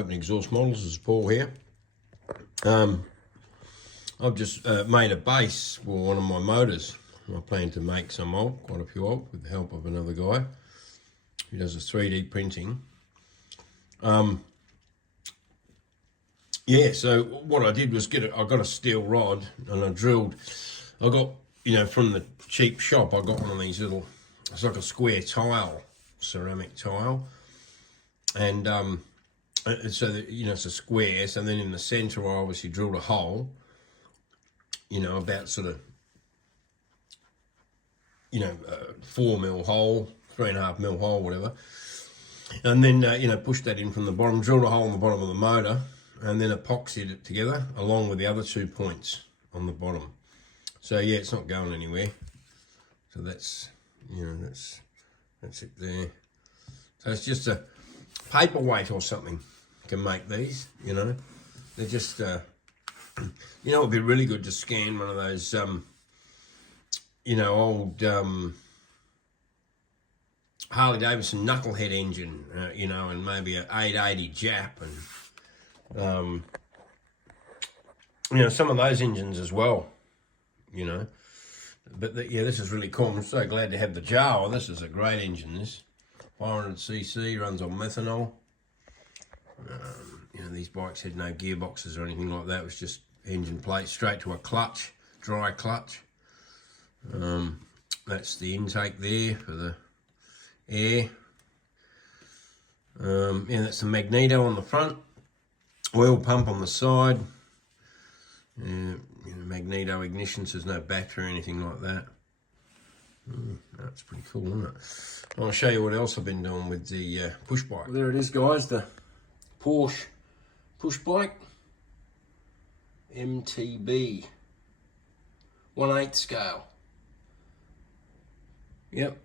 Open Exhaust Models. This is Paul here. I've just made a base for one of my motors. I plan to make some of, quite a few of, with the help of another guy who does a 3D printing. Yeah, so what I did was I got a steel rod and I got, from the cheap shop, I got one of these little, it's like a square tile, ceramic tile. And so that, it's a square. So then in the center, I obviously drilled a hole, about sort of, 4 mil hole, 3.5 mil hole, whatever. And then, pushed that in from the bottom, drilled a hole in the bottom of the motor, and then epoxied it together along with the other 2 points on the bottom. So yeah, it's not going anywhere. So that's, that's it there. So it's just a paperweight or something can make these, They're just, it'd be really good to scan one of those, old Harley Davidson knucklehead engine, and maybe an 880 Jap and, some of those engines as well, But this is really cool. I'm so glad to have the Jawa. This is a great engine, this. 500cc, runs on methanol. These bikes had no gearboxes or anything like that. It was just engine plate straight to a clutch, dry clutch. That's the intake there for the air. That's the magneto on the front. Oil pump on the side. Magneto ignition, so there's no battery or anything like that. That's pretty cool, isn't it? I'll show you what else I've been doing with the push bike. Well, there it is, guys, the Porsche Push Bike MTB 1/8 scale. Yep.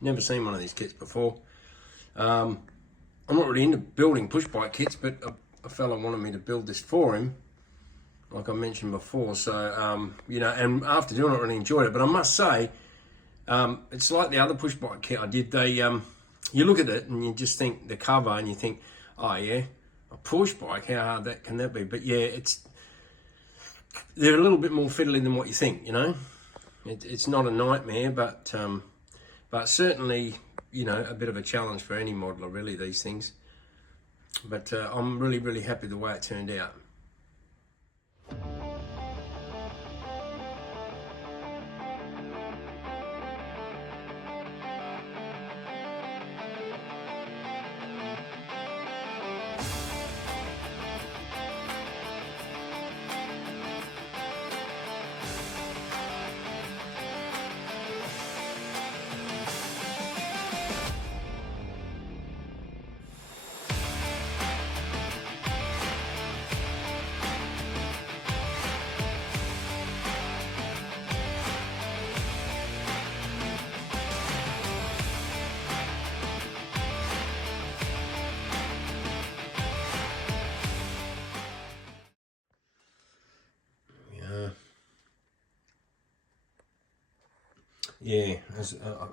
Never seen one of these kits before. I'm not really into building push bike kits, but a fella wanted me to build this for him, like I mentioned before. So, and after doing it, I really enjoyed it. But I must say, it's like the other push bike kit I did. You look at it and you just think the cover and you think, oh yeah, a push bike, how hard can that be? But yeah, they're a little bit more fiddly than what you think, It's not a nightmare, but certainly, a bit of a challenge for any modeler, really, these things. But I'm really, really happy the way it turned out. Yeah, as I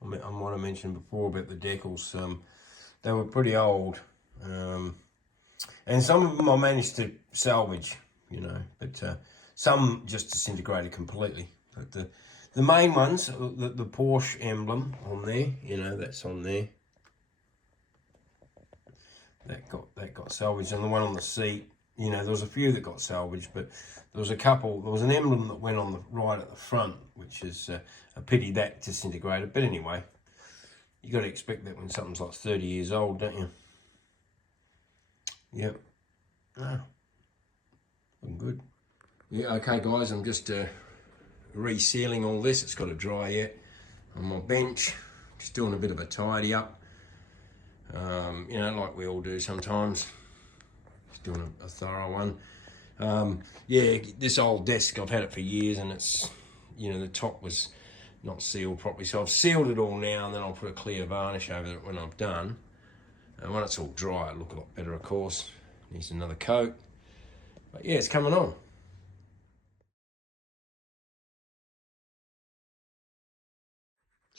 might have mentioned before about the decals, they were pretty old, and some of them I managed to salvage, but some just disintegrated completely. But the main ones, the Porsche emblem on there, that's on there. That got salvaged, and the one on the seat. There was a few that got salvaged, but there was a couple. There was an emblem that went on the right at the front, which is a pity that disintegrated. But anyway, you got to expect that when something's like 30 years old, don't you? Yep. Ah, looking good. Yeah, okay, guys. I'm just resealing all this. It's got to dry yet on my bench. Just doing a bit of a tidy up. Like we all do sometimes. Doing a thorough one. Yeah, this old desk, I've had it for years, and it's, the top was not sealed properly, so I've sealed it all now, and then I'll put a clear varnish over it when I'm done. And when it's all dry, it'll look a lot better, of course. Needs another coat, but yeah, it's coming on.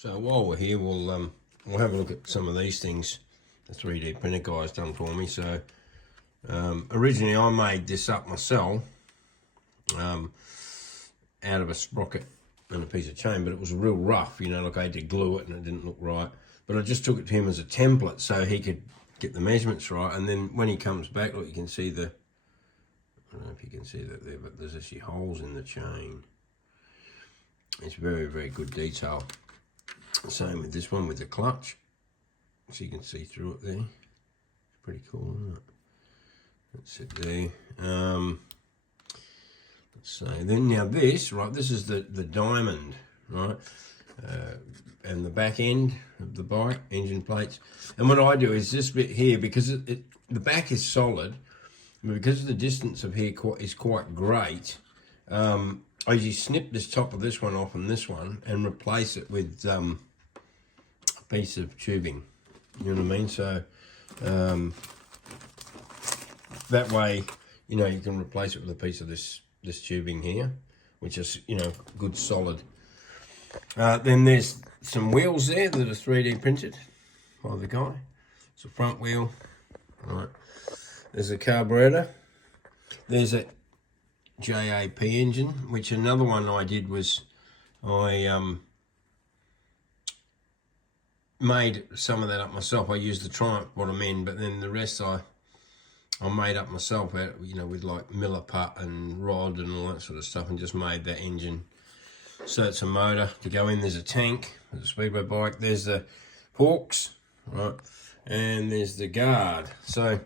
So while we're here, we'll have a look at some of these things. the 3D printer guy's done for me. So originally I made this up myself out of a sprocket and a piece of chain, but it was real rough, you know, like I had to glue it and it didn't look right. But I just took it to him as a template so he could get the measurements right. And then when he comes back, look, you can see the, I don't know if you can see that there, but there's actually holes in the chain. It's very, very good detail. Same with this one with the clutch. So you can see through it there. It's pretty cool, isn't it? That's it there. So then now this, right, this is the diamond, right? And the back end of the bike, engine plates. And what I do is this bit here, because the back is solid, because the distance of here is quite great, I usually snip this top of this one off and this one and replace it with a piece of tubing. You know what I mean? So that way, you know, you can replace it with a piece of this tubing here, which is, you know, good solid. Then there's some wheels there that are 3D printed by the guy. It's a front wheel. All right. There's a carburetor. There's a JAP engine, which another one I did was I made some of that up myself. I used the Triumph bottom end, but then the rest I made up myself, you know, with like Miller putt and rod and all that sort of stuff, and just made that engine. So it's a motor to go in. There's a tank, there's a speedway bike, there's the forks, right, and there's the guard. So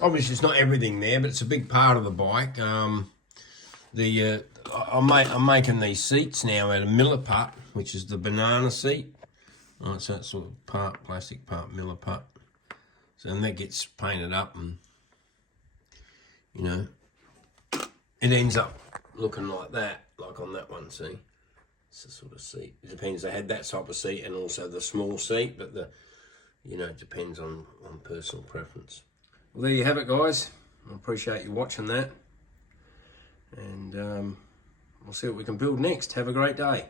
obviously it's not everything there, but it's a big part of the bike. I'm making these seats now out of Miller putt, which is the banana seat. Right, so it's sort of part plastic, part Miller putt. So and that gets painted up, and you know, it ends up looking like that, like on that one. See, it's the sort of seat. It depends. They had that type of seat and also the small seat, but you know, it depends on personal preference. Well, there you have it, guys. I appreciate you watching that, and we'll see what we can build next. Have a great day.